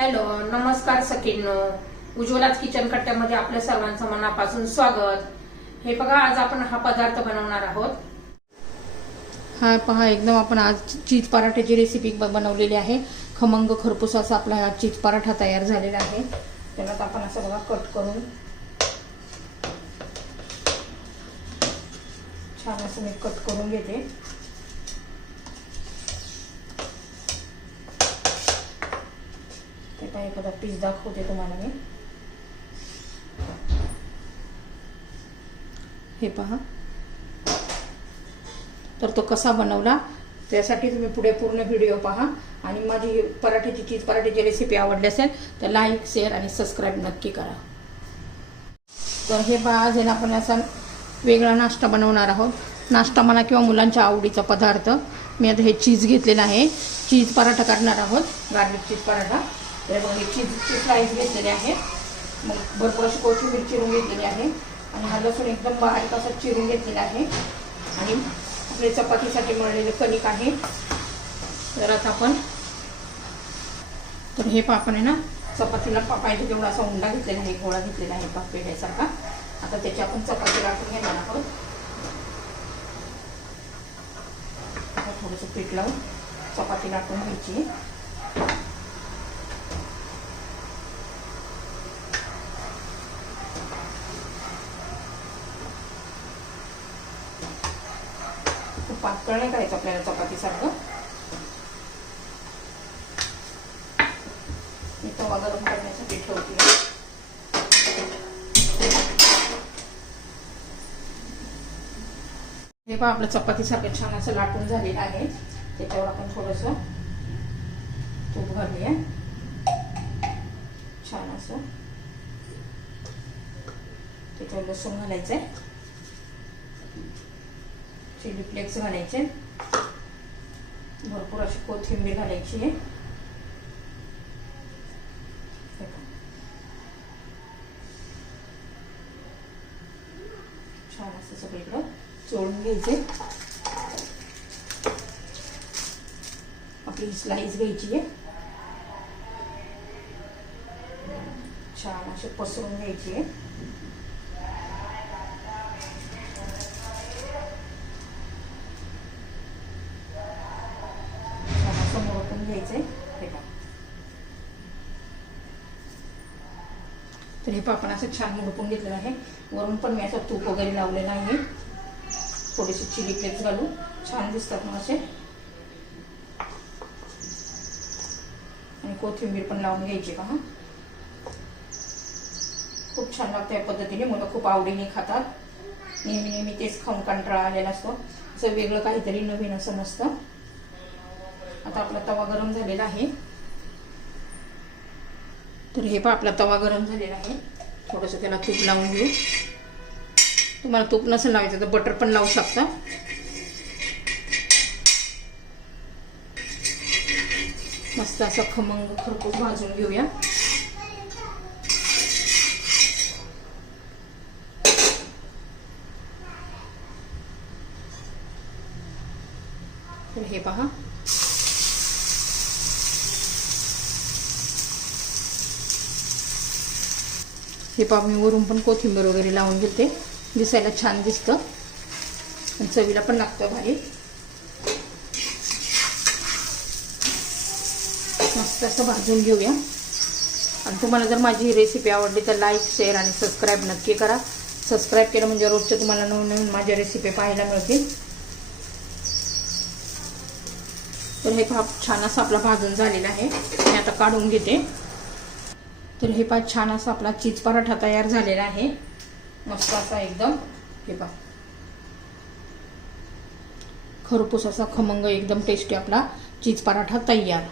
Hello, नमस्कार सखींनो. उज्ज्वलाच kitchen कट्ट्यामध्ये आपल्या सर्वांचं मनापासून स्वागत. हे बघा, आज आपण हा पदार्थ बनवणार आहोत. हा पहा, एकदम आपण आज चीज पराठ्याची रेसिपी बनवलेली आहे. खमंग खरपूस असा आपला हा चीज पराठा तयार झालेला आहे. त्याला आपण असं बघा कट करून छान असं मी कट करून घेते. ते पहा, एखादा पीस दाखवते तुम्हाला मी. हे पहा, तर तो कसा बनवला त्यासाठी तुम्ही पुढे पूर्ण व्हिडिओ पहा. आणि माझी चीज पराठ्याची रेसिपी आवडली असेल तर लाईक, शेअर आणि सबस्क्राईब नक्की करा. तर हे पहा, आज आपण असा वेगळा नाश्ता बनवणार आहोत. नाश्ता म्हणा किंवा मुलांच्या आवडीचा पदार्थ. मी आता हे चीज घेतलेला आहे. चीज पराठा करणार आहोत, गार्लिक चीज पराठा. तर बघा, हे चीजची स्लाइस घेतलेले आहे. मग भरपूर अशी कोथिंबीर चिरून घेतलेली आहे आणि हा लसूण एकदम बारीक असा चिरून घेतलेला आहे. आणि आपले चपातीसाठी मळलेले कणिक आहे. तर आता आपण हे आपण आहे ना, चपातीला पाहिजे तेवढा असा उंडा घेतलेला आहे, गोळा घेतलेला आहे पेढ्यासारखा. आता त्याची आपण चपाती लाटून घेणार आहोत. थोडंसं पीठ लावून चपाती लाटून घ्यायची. खूप पातळ नाही करायचं आपल्याला चपातीसारखं. मी तवा गरम करण्यासाठी ठेवते. हे पहा, आपलं चपातीसारखं छान असं लाटून झालेलं आहे. त्याच्यावर आपण थोडंसं तूप घालूया. छान असं त्याच्यावर लसूण घालायचंय, चिली फ्लेक्स घालायचे, भरपूर अशी कोथिंबीर घालायची आहे. छान असं सगळीकडं चोळून घ्यायचे. आपली स्लाइस घ्यायची आहे, छान अशी पसरून घ्यायची आहे. तर हे आपण असं छान मुडपून घेतलेलं आहे. वरून पण मी असं तूप वगैरे लावलेलं आहे. थोडेसे चिली फ्लेक्स घालून छान दिसतात मग असे. आणि कोथिंबीर पण लावून घ्यायची पहा. खूप छान लागतं या पद्धतीने. मुलं खूप आवडीने खातात. नेहमी नेहमी तेच खाऊन कंटाळा आलेला असतो. असं वेगळं काहीतरी नवीन असं मस्त. आता आपला तवा गरम झालेला आहे. तर हे पहा, आपला तवा गरम झालेला आहे. थोडंसं त्याला तूप लावून घेऊ. तुम्हाला तूप नसेल लावायचं तर बटर पण लावू शकता. मस्त असं खमंग खरपूस भाजून घेऊया. तर हे पहा, हे पहा, मी वरून पण कोथिंबीर वगैरे लावून घेते. दिसायला छान दिसतं आणि चवीला पण लागतं भारी. मस्त असं भाजून घेऊया. आणि तुम्हाला जर माझी रेसिपी आवडली तर लाईक, शेअर आणि सबस्क्राईब नक्की करा. सबस्क्राईब केलं म्हणजे रोजच्या तुम्हाला नवीन माझ्या रेसिपी पाहायला मिळतील. तर हे पहा, छान असं आपला भाजून झालेला आहे. मी आता काढून घेते. तर हे पहा, छान असा आपला चीज पराठा तयार झालेला आहे. मस्त असा एकदम. हे पहा, खरपूस असा खमंग एकदम टेस्टी आपला चीज पराठा तयार.